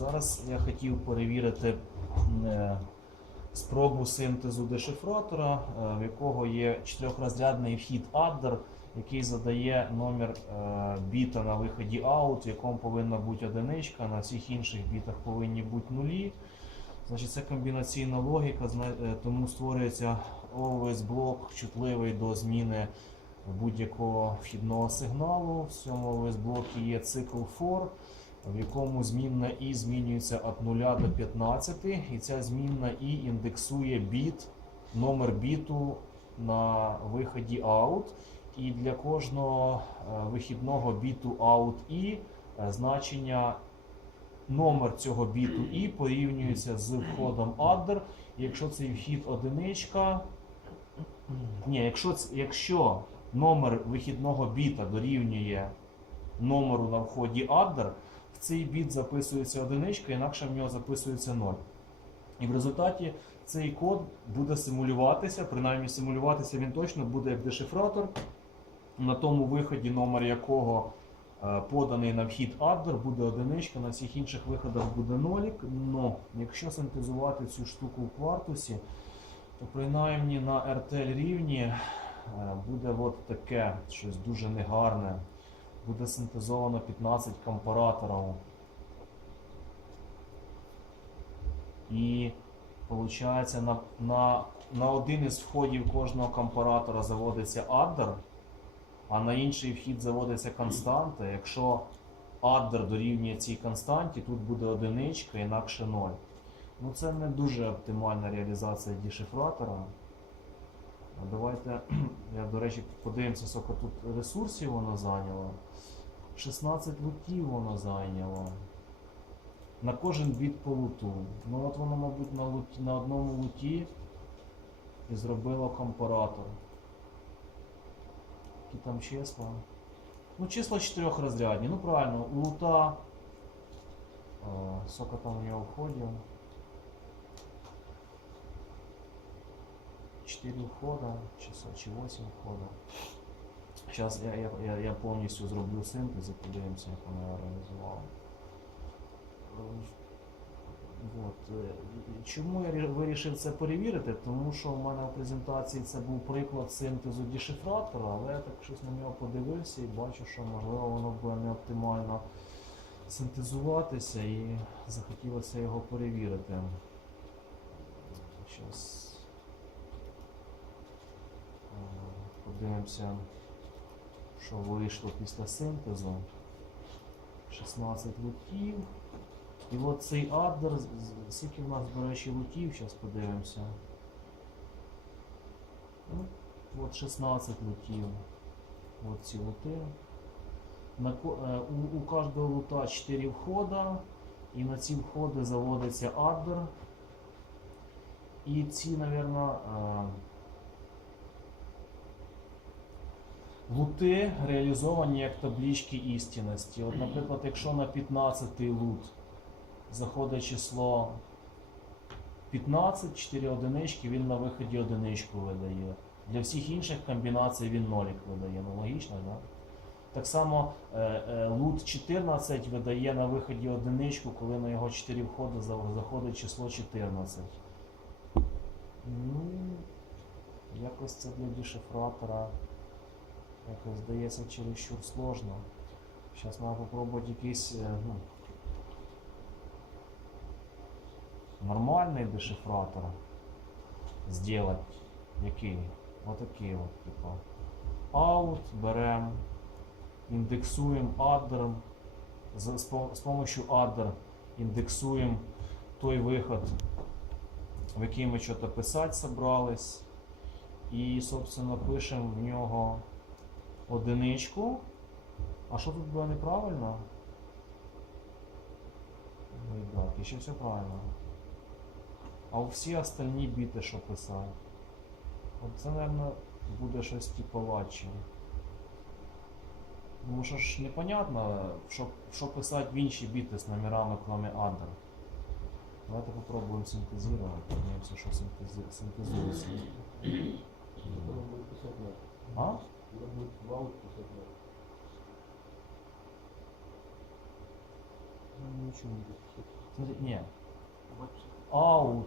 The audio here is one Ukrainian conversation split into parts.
Зараз я хотів перевірити е, спробу синтезу дешифратора, е, в якого є чотирьохрозрядний вхід аддер, який задає номер е, біта на виході out, в якому повинна бути одиничка, на всіх інших бітах повинні бути нулі. Значить, це комбінаційна логіка, тому створюється always блок чутливий до зміни будь-якого вхідного сигналу. В цьому always блокі є цикл for, в якому змінна і змінюється від 0 до 15, і ця змінна і індексує біт, номер біту на виході out. І для кожного е, вихідного біту out і е, значення номер цього біту і порівнюється з входом adder. Якщо цей вхід одиничка, ні, якщо, якщо номер вихідного біта дорівнює номеру на вході adder, цей біт записується одиничка, інакше в нього записується 0. І в результаті цей код буде симулюватися, принаймні симулюватися він точно буде як дешифратор, на тому виході, номер якого е, поданий на вхід аддер, буде одиничка, на всіх інших виходах буде нолік. Но якщо синтезувати цю штуку в квартусі, то принаймні на RTL рівні е, буде от таке щось дуже негарне. Буде синтезовано 15 компараторів. І виходить, на, на, на один із входів кожного компаратора заводиться аддер, а на інший вхід заводиться константа. Якщо аддер дорівнює цій константі, тут буде одиничка, інакше 0. Ну це не дуже оптимальна реалізація дешифратора. А Давайте, я, до речі, подивимося, скільки тут ресурсів воно зайняло. 16 лутів воно зайняло. На кожен біт по луту. Ну от воно, мабуть, на, луті, на одному луті і зробило компаратор. Які там числа? Ну, числа чотирьохрозрядні. Ну правильно, лута. Е, скільки там у нього входів? 4 входа, чи, чи 8 входа. Зараз я, я, я, повністю зроблю синтез і подивимося, як вона. Е, От. Чому я вирішив це перевірити? Тому що в мене в презентації це був приклад синтезу дешифратора, але я так щось на нього подивився і бачу, що можливо воно буде не оптимально синтезуватися і захотілося його перевірити. Зараз подивимося, що вийшло після синтезу. 16 лутів. І от цей аддер, скільки в нас, до речі, лутів, зараз подивимося. Ну, от 16 лутів. От ці лути. На, е, у, у кожного лута 4 входа, і на ці входи заводиться аддер. І ці, мабуть, лути реалізовані як таблички істинності. От, наприклад, якщо на 15 лут заходить число 15, 4 одинички, він на виході одиничку видає. Для всіх інших комбінацій він нолік видає. Ну логічно, так? Да? Так само е, е, лут 14 видає на виході одиничку, коли на його 4 входи заходить число 14. Ну, якось це для дешифратора якось здається чересчур сложно. Зараз треба попробувати якийсь е, ну, нормальний дешифратор сделать. Який? Отакий от, типа. Out, берем, індексуємо аддером. З, з, з помощью adder індексуємо той виход, в який ми щось писати собрались. І, собственно, пишемо в нього одиничку. А що тут було неправильно? Так, і ще все правильно. А у всі остальні біти що писати? От це, мабуть, буде щось типу латче. Тому що ж непонятно, що, що писати в інші біти з номерами, кроме адер. Давайте попробуємо синтезувати, подивимося, що синтезується. А? Надо будет в аут писать надо. Ну, Нічого не буде писати. Смотри, не. Аут.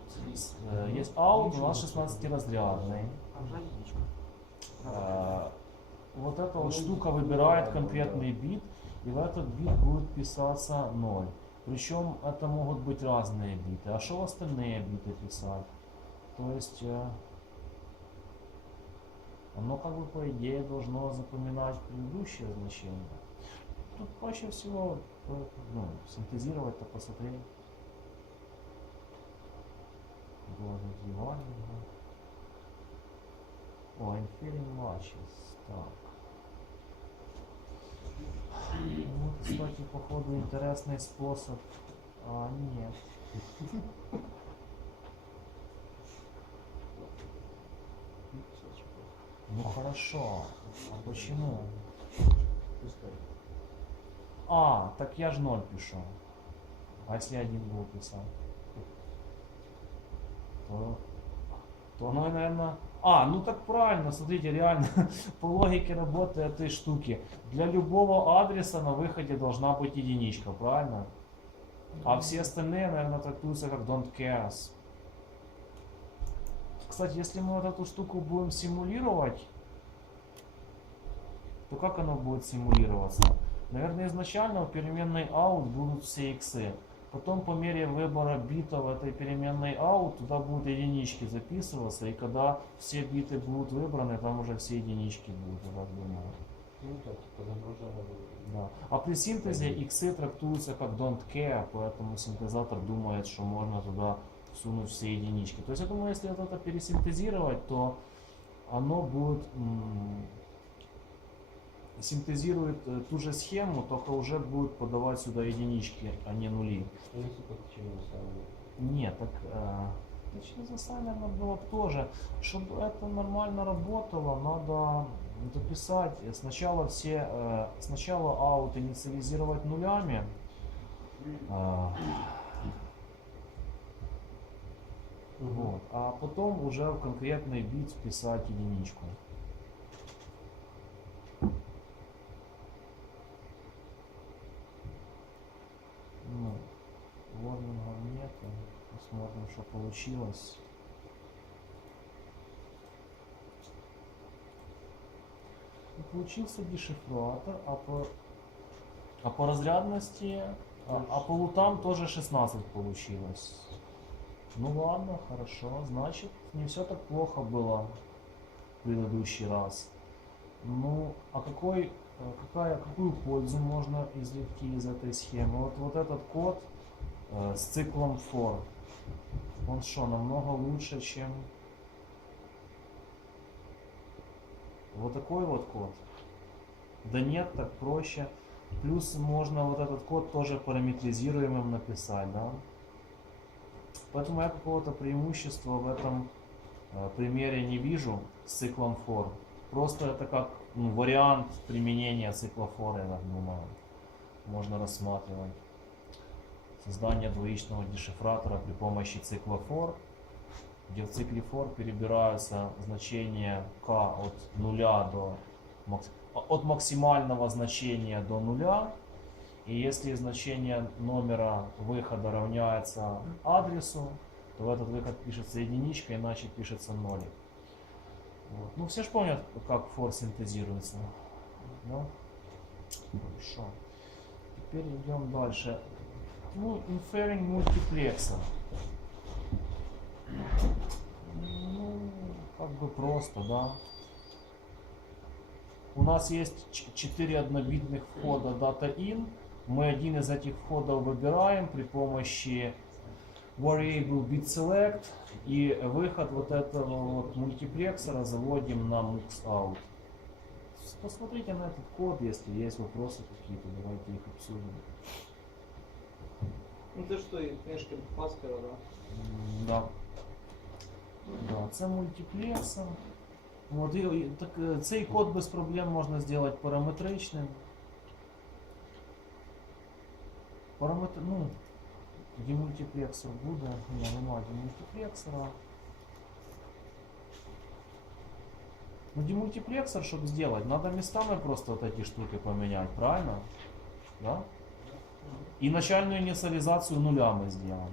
э, Есть аут, у нас 16-разрядный. Э, Вот эта вот штука выбирает конкретный бит, и в этот бит будет писаться 0. Причем это могут быть разные биты. А что остальные биты писать? То есть э, оно как бы по идее должно запоминать предыдущее значение. Тут проще всего э, ну, синтезировать-то посмотреть. Должность Евангелия. О, Infinity Matches. Так. Ну, кстати, походу интересный способ. А, нет. Ну хорошо. А почему? Пускай. А, так я ж ноль пишу. А если один буду писать? То, то оно, наверное... А, ну так правильно, смотрите, реально, по логике работы этой штуки. Для любого адреса на выходе должна быть единичка, правильно? А все остальные, наверное, трактуются как don't cares. Кстати, если мы вот эту штуку будем симулировать, то как оно будет симулироваться? Наверное, изначально в переменной out будут все иксы. Потом по мере выбора битов этой переменной out, туда будут единички записываться. И когда все биты будут выбраны, там уже все единички будут, я так думаю. Ну так, типа загружено будет. Да. А при синтезе иксы трактуются как don't care, поэтому синтезатор думает, что можно туда всунуть все единички. То есть я думаю, если вот это пересинтезировать, то оно будет синтезирует э, ту же схему, только уже будет подавать сюда единички, а не нули. Ну, самое. Нет, так э, точно наверное, было б тоже. Чтобы это нормально работало, надо дописать э, сначала все, э, сначала аут инициализировать нулями. э, вот, а потом уже в конкретный бит вписать единичку. Ну, ворнингов нету. Посмотрим, что получилось. Ну, Получился дешифратор, а по, а по разрядности, а, а по лутам тоже 16 получилось. Ну ладно, хорошо, значит, не все так плохо было в предыдущий раз. Ну, а какой, э, какая, какую пользу можно извлекти из этой схемы? Вот, вот этот код э, с циклом for, он что, намного лучше, чем вот такой вот код? Да нет, так проще. Плюс можно вот этот код тоже параметризируемым написать, да? Поэтому я какого-то преимущества в этом э, примере не вижу с циклом for. Просто это как ну, вариант применения цикла for, я так думаю, можно рассматривать. Создание двоичного дешифратора при помощи цикла for, где в цикле for перебираются значения k от нуля до от максимального значения до нуля. И если значение номера выхода равняется адресу, то в этот выход пишется единичка, иначе пишется нолик. Вот. Ну, все же помнят, как for синтезируется. Да? Хорошо. Теперь идем дальше. Ну, inferring мультиплексор. Ну, как бы просто, да. У нас есть 4 однобитных входа data in. Мы один из этих входов выбираем при помощи variable bit select и выход вот этого вот мультиплексора заводим на mux out. Посмотрите на этот код, если есть вопросы какие-то, давайте их обсудим. Ну це ж той книжки Паскера, да? М, Да. Да, це мультиплексор. От, і, і, так, е, цей код без проблем можна зробити параметричним. Параметр, ну, демультиплексор буде. Ні, нема демультиплексора. Ну, демультиплексор, чтобы сделать, надо местами просто вот эти штуки поменять, правильно? Да? И начальную инициализацию нуля мы сделаем.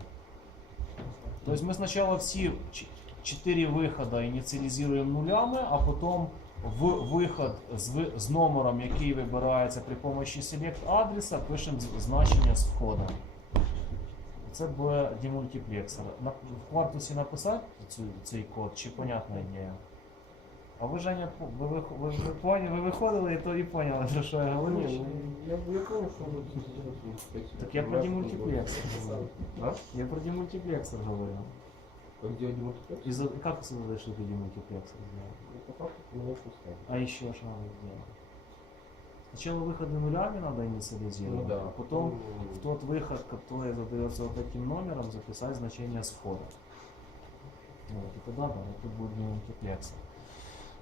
То есть мы сначала все ч- четыре выхода ініціалізуємо нулями, а потім в виход з, з номером, який вибирається при помощі select адреса, пишемо значення з входом. Це буде демультиплексор. На, в квартусі написати цю, цей код, чи понятна ідея? А ви, Женя, ви, ви, ви, ви, ви виходили і то і поняли, що я говорю? Ну, я, понял, что он Так я про демультиплексор говорю. Я про демультиплексор говорю. Как делать демультиплексор? Как ты задашь, что демультиплексор Ну, ну, пускай. А еще что надо сделать? Сначала выходы нулями надо инициализировать, Ну да. а потом в тот выход, который задается вот этим номером, записать значение с входа. Вот, и тогда да, это будет демультиплексор.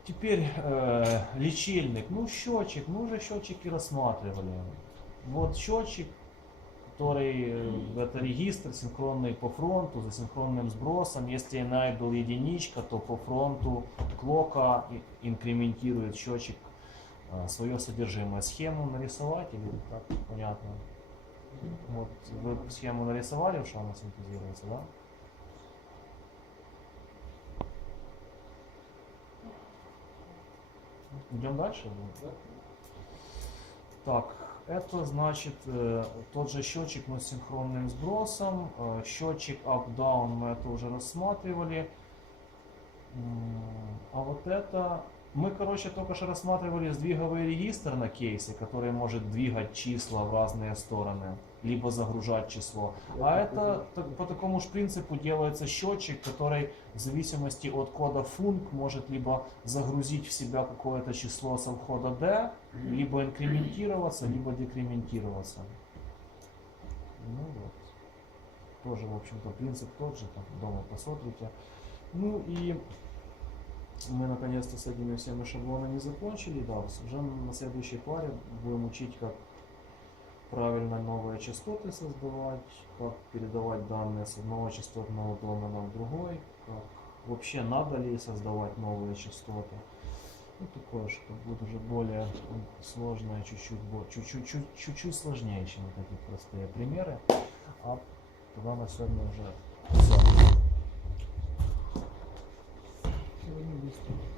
Теперь э, лечильник, ну счетчик, мы уже счетчики рассматривали. Вот счетчик, который э, это регистр синхронный по фронту, за синхронным сбросом. Если enable единичка, то по фронту клока инкрементирует счетчик э, свое содержимое. Схему нарисовать или так понятно? Вот вы схему нарисовали, что она синтезируется, да? Идем дальше? Да. Так, это значит э, тот же счетчик, но с синхронным сбросом. Э, счетчик up-down мы это уже рассматривали. М, А вот это... Мы, короче, только что рассматривали сдвиговый регистр на кейсе, который может двигать числа в разные стороны, либо загружать число. А это так- по такому же принципу делается счетчик, который в зависимости от кода func может либо загрузить в себя какое-то число со входа D, либо инкрементироваться, либо декрементироваться. Ну вот. Тоже, в общем-то, принцип тот же, там дома посмотрите. Ну и мы наконец-то с этими всеми шаблонами закончили, да, уже на следующей паре будем учить, как правильно новые частоты создавать, как передавать данные с одного частотного домена в другой, как вообще надо ли создавать новые частоты. Ну, такое, что будет уже более м, сложное, чуть-чуть, бо- чуть-чуть, чуть- чуть-чуть сложнее, чем вот эти простые примеры. А тогда на сегодня уже все. Сегодня быстро.